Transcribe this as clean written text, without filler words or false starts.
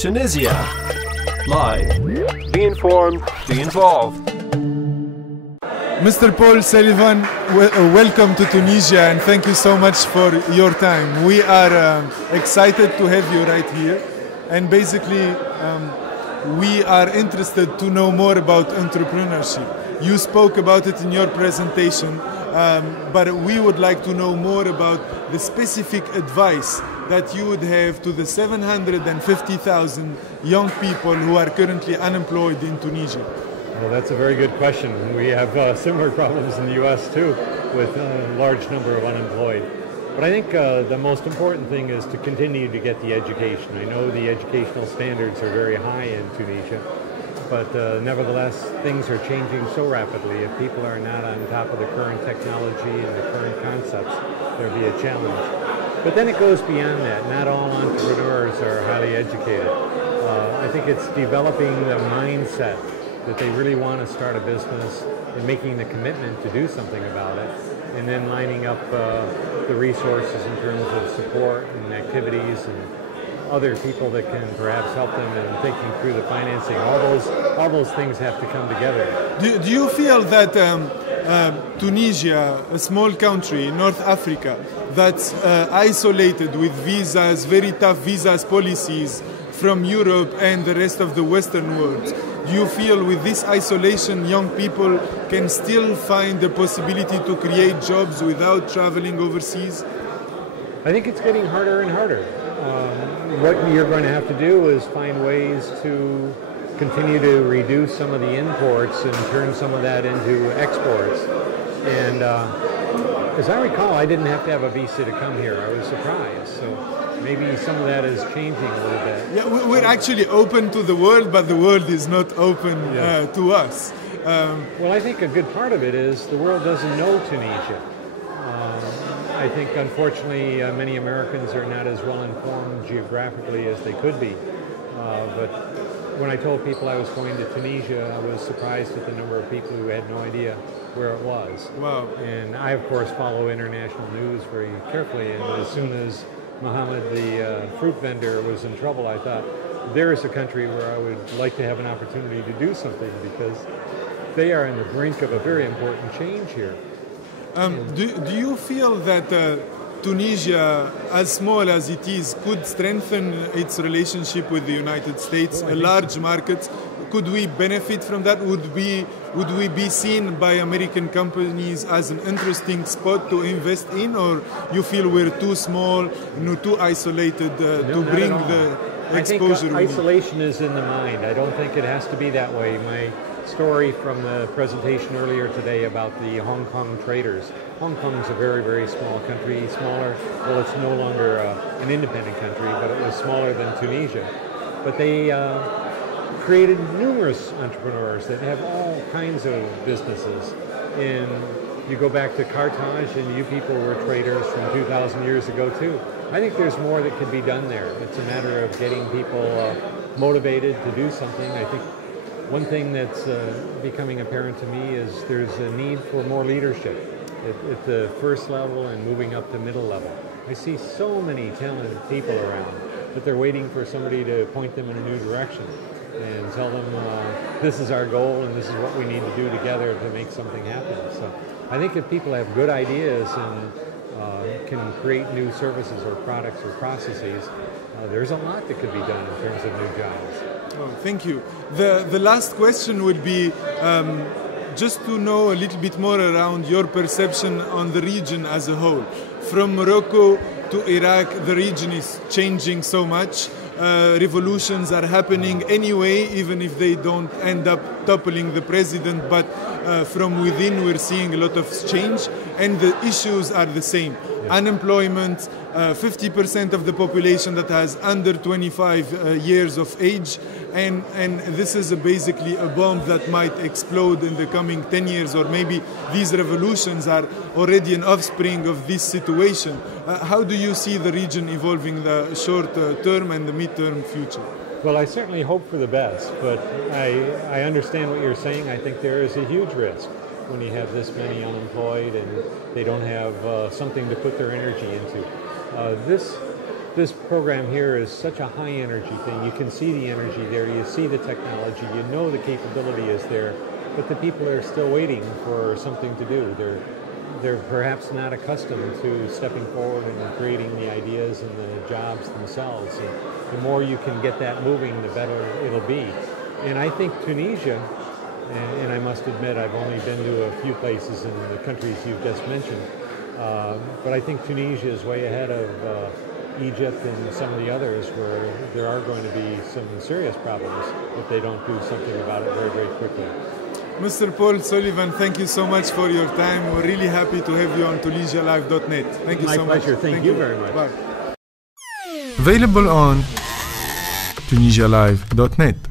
Tunisia. Live. Be informed, be involved. Mr. Paul Sullivan, welcome to Tunisia and thank you so much for your time. We are excited to have you right here, and basically we are interested to know more about entrepreneurship. You spoke about it in your presentation, but we would like to know more about the specific advice that you would have to the 750,000 young people who are currently unemployed in Tunisia. Well, that's a very good question. We have similar problems in the U.S. too, with a large number of unemployed. But I think the most important thing is to continue to get the education. I know the educational standards are very high in Tunisia, but nevertheless, things are changing so rapidly. If people are not on top of the current technology and the current concepts, there'll be a challenge. But then it goes beyond that. Not all entrepreneurs are highly educated. I think it's developing the mindset that they really want to start a business and making the commitment to do something about it, and then lining up the resources in terms of support and activities and other people that can perhaps help them in thinking through the financing. All those things have to come together. Do you feel that Tunisia, a small country in North Africa, that's isolated with visas, very tough visas policies from Europe and the rest of the Western world, do you feel with this isolation young people can still find the possibility to create jobs without traveling overseas? I think it's getting harder and harder. What you're going to have to do is find ways to continue to reduce some of the imports and turn some of that into exports. And as I recall, I didn't have to have a visa to come here. I was surprised. So maybe some of that is changing a little bit. Yeah, we're actually open to the world, but the world is not open to us. Well, I think a good part of it is the world doesn't know Tunisia. I think, unfortunately, many Americans are not as well informed geographically as they could be. But when I told people I was going to Tunisia, I was surprised at the number of people who had no idea where it was. Wow. And I, of course, follow international news very carefully, and as soon as Mohammed, the fruit vendor, was in trouble, I thought, there is a country where I would like to have an opportunity to do something, because they are on the brink of a very important change here. Do you feel that Tunisia, as small as it is, could strengthen its relationship with the United States, a large market? Could we benefit from that? Would we be seen by American companies as an interesting spot to invest in, or you feel we're too small, too isolated to bring the exposure? I think isolation is in the mind. I don't think it has to be that way. My story from the presentation earlier today about the Hong Kong traders. Hong Kong is a very, very small country, smaller. Well, it's no longer an independent country, but it was smaller than Tunisia. But they created numerous entrepreneurs that have all kinds of businesses. And you go back to Carthage, and you people were traders from 2,000 years ago too. I think there's more that could be done there. It's a matter of getting people motivated to do something. I think one thing that's becoming apparent to me is there's a need for more leadership at the first level and moving up to middle level. I see so many talented people around, but they're waiting for somebody to point them in a new direction and tell them this is our goal and this is what we need to do together to make something happen. So I think if people have good ideas and can create new services or products or processes, there's a lot that could be done in terms of new jobs. Oh, thank you. The last question would be just to know a little bit more around your perception on the region as a whole. From Morocco to Iraq, the region is changing so much. Revolutions are happening anyway, even if they don't end up toppling the president, but from within we're seeing a lot of change, and the issues are the same. Unemployment, 50% of the population that has under 25 years of age, and this is basically a bomb that might explode in the coming 10 years, or maybe these revolutions are already an offspring of this situation. How do you see the region evolving the short term and the mid-term future? Well, I certainly hope for the best, but I understand what you're saying. I think there is a huge risk when you have this many unemployed and they don't have something to put their energy into. This this program here is such a high energy thing. You can see the energy there, you see the technology, you know the capability is there, but the people are still waiting for something to do. They're perhaps not accustomed to stepping forward and creating the ideas and the jobs themselves. And the more you can get that moving, the better it'll be. And I think Tunisia, and I must admit I've only been to a few places in the countries you've just mentioned, but I think Tunisia is way ahead of Egypt and some of the others where there are going to be some serious problems if they don't do something about it very, very quickly. Mr. Paul Sullivan, thank you so much for your time. We're really happy to have you on TunisiaLive.net. Thank you so much. My pleasure. Thank you very much. Bye. Available on TunisiaLive.net.